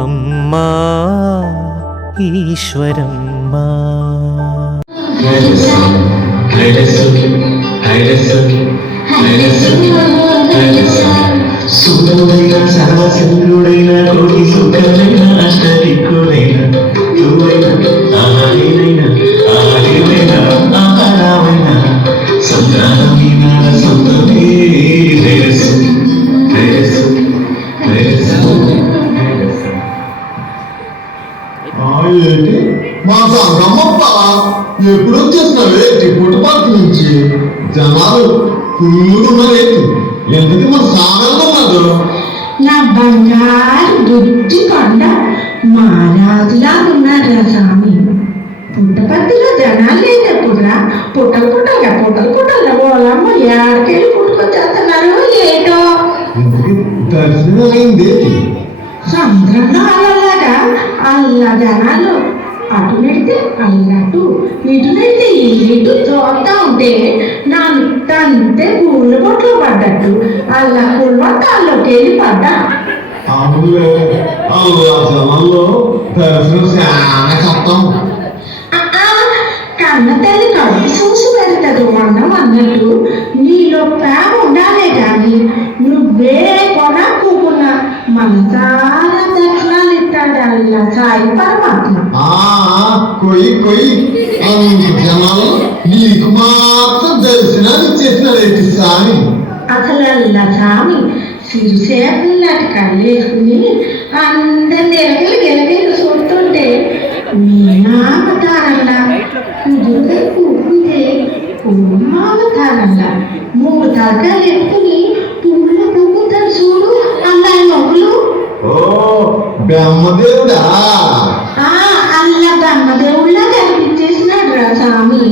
అమ్మా ఈశ్వరమ్మా. సుఖమైన సర్వచంద్రుడైన కోటి సుఖమైన అష్టదిక్కులైన నువ్వైనా ఆహారేనైనా ఆహారేనైనా ఆహారమైన సంతానమైన సొంతమే రేసు రేసు రేసు. ఏంటి మా సంగమ్మప్ప ఎప్పుడు వచ్చేసినావే పుట్టుపర్తి నుంచి? జనాలు ఫుల్లున్నారేంటి? ఎందుకు మా సాగరంలో ఉన్నాడు? నా బంగారు బుద్ధి కొండ మహారాజులా ఉన్నాడు రా స్వామి. పుట్టపర్తిలో జనాలు లేనప్పుడురా పుట్టలు ఓలమ్మ ఏడకెళ్ళి పుట్టుకొచ్చేస్తున్నారు ఏటో. ఎందుకు దర్శనం అయింది? సముద్రంలో అల్లలాగా అల్ల జనాలు అటు నెడితే అల్లటు ఇటు నెడితే ఇటు చూస్తా ఉంటే తంతే పూల బొట్లు పడ్డట్టు అల్ల కుళ్ళొట్టాల్లోకి వెళ్ళి పడ్డా. అవునులే, అల్లా జనంలో దర్శనం చాలా కష్టం. కన్న తల్లి కడుపు చూసి పెడతాడు అన్నం అన్నట్టు నీలో ప్రేమ ఉండాలే కానీ నువ్వే కొనుక్కున్నా మనసారా దర్శనాలు ఇస్తాడు అల్లా సాయి పరమాత్మ. కొయ్యి జనాలు నీకు మాత్రం దర్శనాలు ఇచ్చేసినారేంటి స్వామి? అసలు అల్లా స్వామి సిరిసేపల్లాంటి కళ్ళేసుకుని అందరిని ఎలగలు చూస్తుంటే మీనావతారంలా కుదురుగా కూకుంటే కుమ్మావతారంలా 3 తలకాయలు ఎత్తుకుని పువ్వులు పూకుంటారు చూడు అల్లా మొగ్గులు. ఓ బ్రహ్మదేవుడా? అల్లా బ్రహ్మదేవుళ్ళ కనిపించేసినాడు రా స్వామి.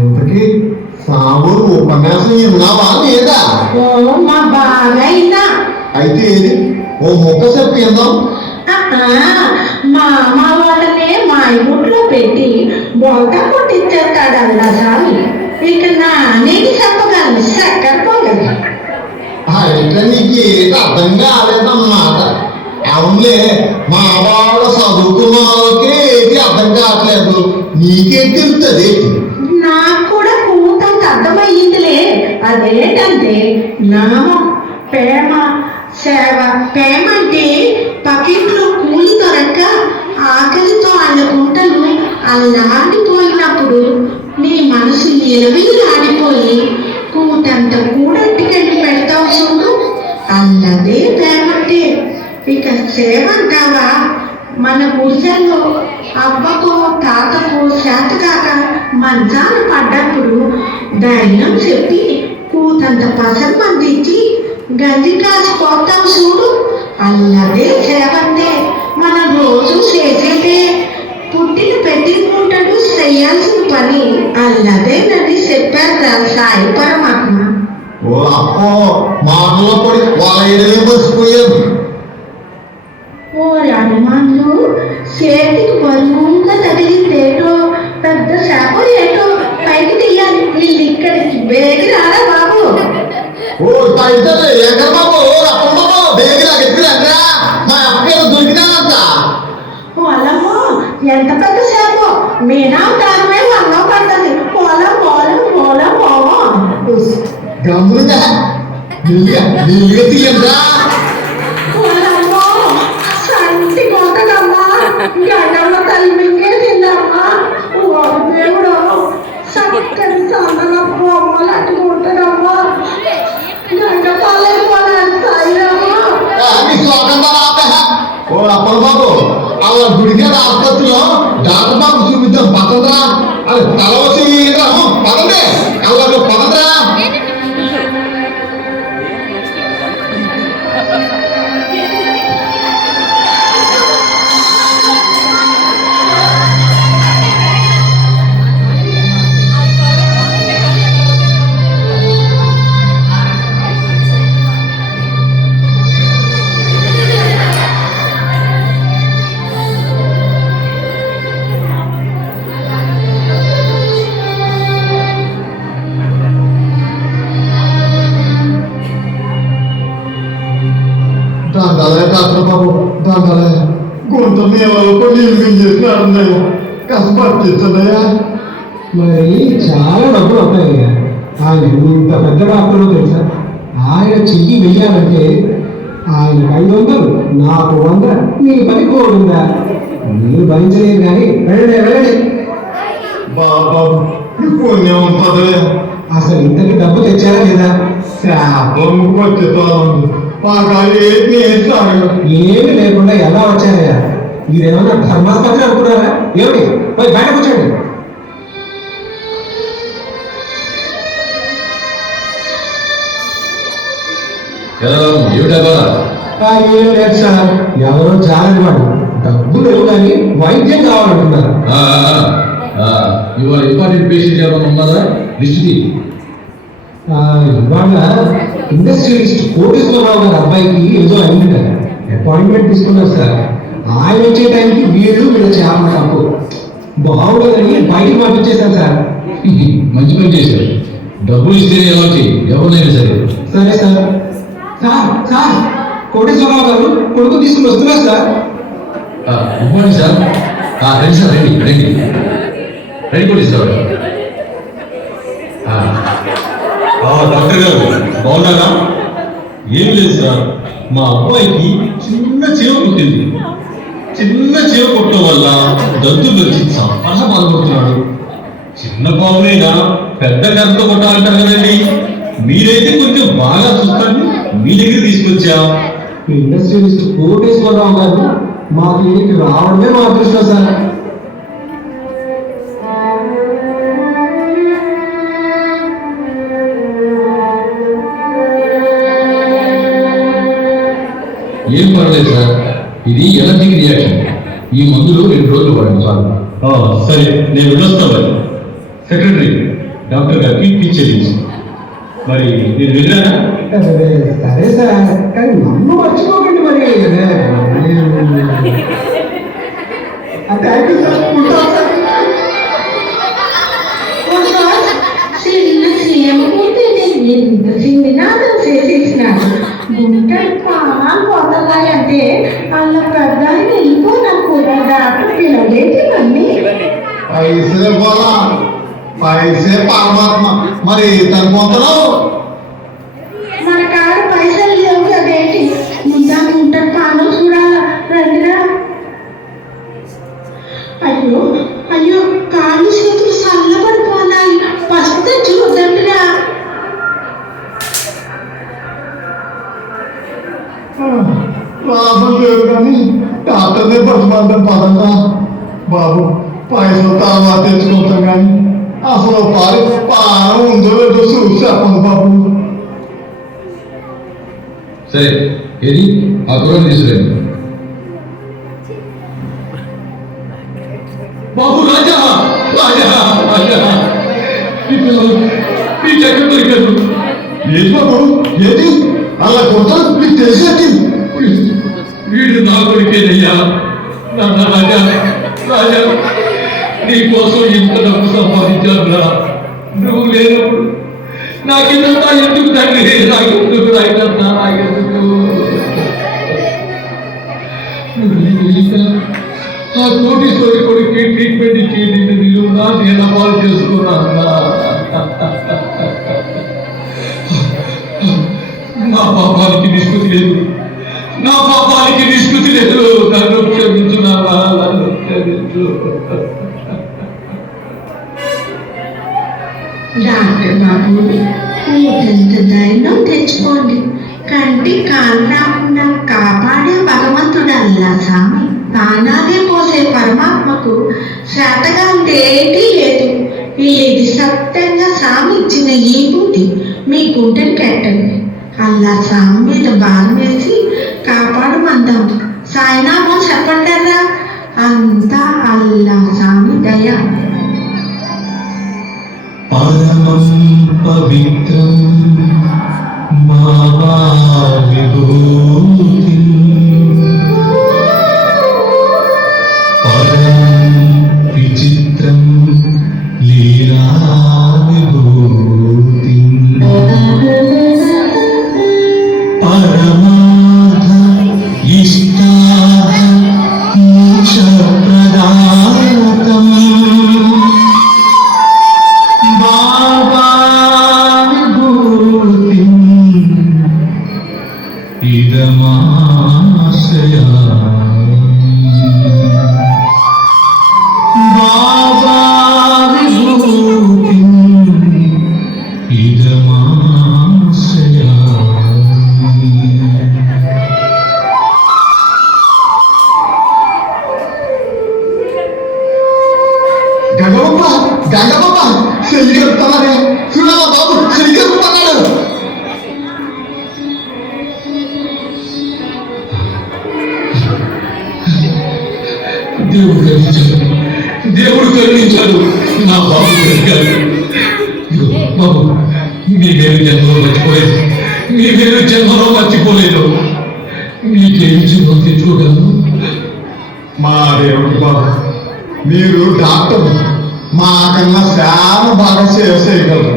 ఎంతకి సాము ఉపన్యాసం విన్నావా లేదా? ఓ మా బాగా అయినా అయితే ఏది ఓ మొక్క చెప్పి విందాం. మా అమ్మ వాళ్ళనే మా ఇంట్లో పెట్టి బొంత కొట్టించేస్తాడు అల్లా స్వామి. ఇక నానేది చెప్పగలను చక్కెర పొంగలి. అయితే నీకు ఏది అర్థం కాలేదన్నమాట. అవునులే, మా వాళ్ళ చదువుకున్న వాళ్ళకి ఏది అర్థం కావట్లేదు, నీకేం తెలుస్తుంది? నాకు కూడా కూతంత అర్థమయ్యిందిలే. అదేంటంటే నామం ప్రేమ సేవ. ప్రేమ అంటే పకెట్లో కూలి దొరక్క ఆకలితో వాళ్ళ గుంటలు అల్లాడిపోయినప్పుడు నీ మనసు నిలవిల్లాడిపోయి కూతంత కూడట్టుకెళ్ళి పెడతావు చూడు, అల్లదే ప్రేమ అంటే. ఇక సేవ అంటావా, మన గుడిసెల్లో అవ్వకో తాతకో చేతకాక మంచాన పడ్డప్పుడు ధైర్యం చెప్పి కూతంత పసరు మందించి గంజి కాసి పోతావు చూడు, అల్లదే సేవంతే. మనం రోజు చేసేదే పుట్టిన పెట్టినకుంటాడు చేయాల్సిన పని అల్లదేనని చెప్పారు సాయి పరమాత్మ. ఓ అప్పో మాటలో పడి వాళ్ళ ఎడలే మర్చిపోయారు. ఓ హనుమాన్లు చేతికి బరువుగా తగిలిందేటో పెద్ద శాప ఏటో పైకి తీయాలి. వీళ్ళు ఇక్కడికి బేగి రారా బాబు. ఓ తైతలే ఎక్కడ బాబు, అప్పుడు బాబు బేగిలా గెప్పిరా మా అప్పకేదో దొరికినానంత. పొలము ఎంత పెద్ద శాప, మీనావతారమే వల్ల పడ్డది. పొలం పొలం పొలం పోవం గమ్ముగా నీళ్ళుగా తీయంరా. పొలమ్మో సంటి కొట్టదమ్మా, గడ్డమ్మ తల్లి మింగేసిందమ్మా. ఓ దేవుడు చక్కని చందన బొమ్మలు అట్టుకుంటాడమ్మా. ఓ అప్పల బాబు, అలా గుడికాడ ఆసుపత్రిలో డాక్టర్ బాబు చూపిద్దాం పదంరా అని తల వచ్చి పదండి అలా పదంరా. దండలే గుంట నీళ్ళలో నీళ్ళు మింగేసినాడన్నయ్య కాస్త పట్టించన్నయ్యా. మరి చాలా డబ్బులు అవుతాయి. ఆయన ఇంత పెద్ద డాక్టర్ తెలుసా? ఆయన చెయ్యి వెయ్యాలంటే ఆయన 500, నాకు 100, నీ పని కోరుందా? మీరు భరించలేదు కానీ వెళ్ళండి. బాబా పుణ్యం పదవే అసలు ఇంతకి డబ్బు తెచ్చారా లేదా? శాపం పట్టుతాను మాకు ఏమి లేకుండా ఎలా వచ్చారయ్యా? మీరేమన్నా ధర్మాస్పత్రి అనుకున్నారా? ఏమిటి పోయి బయట కూర్చోండి. ఏం లేదు సార్, ఎవరో జాలని వాడు డబ్బు లేవు కానీ వైద్యం కావాలంటున్నారు. ఇవాళ ఇంపార్టెంట్ పేషెంట్ ఏమైనా ఉన్నారా? లిస్ట్ ఇవాళ ఇండస్ట్రియలిస్ట్ కోటేశ్వరరావు గారి అబ్బాయికి ఏదో అయింది కదా, అపాయింట్మెంట్ తీసుకున్నారు సార్. ఆయన వచ్చే టైంకి వీళ్ళ చేపల తప్పు బాగుండదని బయటికి పంపించేశారు సార్. మంచి పని చేశారు. డబ్బులు ఇస్తేనే ఎలా ఎవరినైనా సరే. సరే సార్. సార్ కోటేశ్వరరావు గారు కొడుకు తీసుకుని వస్తున్నారు సార్. ఇవ్వండి సార్. రండి సార్, రండి కోటేశ్వరరావు గారు. డాక్టర్ గారు బాగున్నారా? ఏం లేదు సార్, మా అబ్బాయికి చిన్న చీమ పుట్టింది. చిన్న చీమ పుట్టడం వల్ల దంతులు వచ్చి చాలా బాధపడుతున్నాడు. చిన్న బాబునైనా పెద్ద కర్రతో కొట్టాలంటారు కదండి. మీరైతే కొంచెం బాగా చూస్తాను, మీ దగ్గర తీసుకొచ్చా. ఇండస్ట్రియలిస్ట్ కోటేశ్వరరావు గారు మా క్లినిక్ రావడమే మా అదృష్టం సార్. ఏం పర్లేదు సార్, ఇది ఎలర్జిక్ రియాక్షన్. ఈ మందులు 2 రోజులు వాడండి చాలు. సరే, నేను వెళ్ళొస్తాను. సెక్రటరీ డాక్టర్ గారికి టీచర్ మరి నేను వెళ్ళానా? సరే సార్, కానీ నన్ను మర్చిపోకండి మరి. Thank you sir. చిన్న సీఎం ఉంటే నేను ఎంత చిన్ననాదం చేసేసినాను. గుంటలు పాలు పోతాయంటే వాళ్ళ పెద్ద వెళ్ళిపోననుకుంటుందా? పిల్లలేంటి మమ్మీ? పైసే పోలా, పైసే పరమాత్మ. మరి తను పొందడం మన కాడ పైసలు లేవు కదేంటి? ముందా గుంటలు పాలు చూడాలా? రండిరా. అయ్యో కాళ్ళు చేతులు చల్లబడిపోనాయి. పసుపు చూద్దండిరా. లాభం లేదు కానీ డాక్టర్నే బతిమాలడం పదంగా. బాబు పైసలు తర్వాత తెచ్చుకుంటాం కానీ అసలు పానం ఉందో లేదో చూసి చెప్పండి బాబు. సరే, ఏది ఆ కుర్రాన్ని తీసుకురండి. బాబు రాజా, ఎక్కడ దొరికారు? ఏది బాబు ఏది అలా కొట్టాలి మీకు తెలిసేది? వీడు నా కొడుకేనయ్యా. రాజా, నీ కోసం ఇంత డబ్బు సంపాదించానురా. నువ్వు లేనప్పుడు నాకిందంతా ఎందుకు తండ్రి? నాకెందుకు ఆ కోటీశ్వరి కొడుకు ట్రీట్మెంట్ ఇచ్చి నిన్ను నిలువునా నేను అమలు చేసుకున్నాను. నా పాపానికి నిష్కృతి లేదు, నన్ను క్షమించున్నావా? నన్ను క్షమించు. డాక్టర్ బాబు, మీకెంత ధైర్యం తెచ్చుకోండి. కంటి కాలు రాకుండా కాపాడే భగవంతుడు అల్లా స్వామి. ప్రాణాలే పోసే పరమాత్మకు శాతగా ఏదీ లేదు. ఇది సత్యంగా స్వామి ఇచ్చిన ఈ బూటి మీ గుంటెని కట్టండి. అల్లా స్వామి మీద భారం వేసి కాపాడమందాం. సాయినామం చెప్పండరా. అంతా అల్లా స్వామి దయ. పరమం పవిత్రం మావా విభూతి పరం విచిత్రం లీలా విభూతి పరమార్థ ఇష్టా గంగమ్మ చెయ్యగలుగుతున్నానే చూడమ్మా బాబు చెయ్యగలుగుతున్నాడు. దేవుడు కరుణించాడు, దేవుడు కరుణించాడు, నా బాబు బ్రతికాడు. ఇదిగో బాబు, మీ వేరు జన్మలో మర్చిపోలేదు, మీ వేరు జన్మలో మర్చిపోలేదు. మీకేమి జీవం తెచ్చుకోగలను? మా దేవుడి బాబు మీరు డాక్టర్ మాకన్నా చాలా బాగా సేవ చేయగలరు.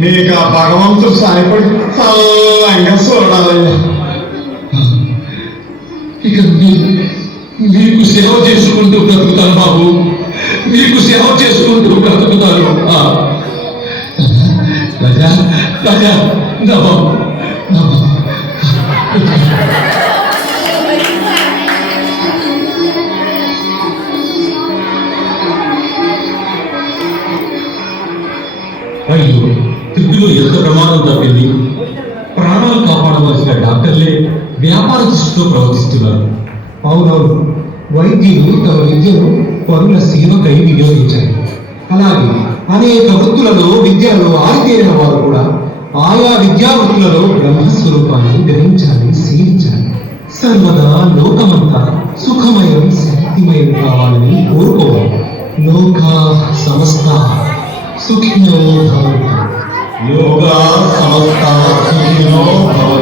మీకు ఆ భగవంతుడు సాయపడి చల్లంగా చూడాలయ్యా. ఇక మీకు సేవ చేసుకుంటూ బ్రతుకుతాను బాబు, మీకు సేవ చేసుకుంటూ బ్రతుకుతాను. రాజా రాజా, నా బాబు, నా బాబు. అయ్యో, తిరుగులో ఎంత ప్రమాదం తప్పింది. ప్రాణాలు కాపాడవలసిన డాక్టర్లే వ్యాపార దృష్టితో ప్రవర్తిస్తున్నారు. అవునవును, వైద్యులు తమ విద్యను పరుల సేవకై వినియోగించారు. అలాగే అనేక వృత్తులలో విద్యలో ఆరితేరిన వారు కూడా ఆయా విద్యా వృత్తులలో బ్రహ్మస్వరూపాన్ని గ్రహించాలి, సేవించాలి. సర్వదా లోకమంతా సుఖమయం శాంతిమయం కావాలని కోరుకోవాలి. లోకా సమస్త సుఖినో భవంతు. లోకా సమస్త సుఖినో భవంతు.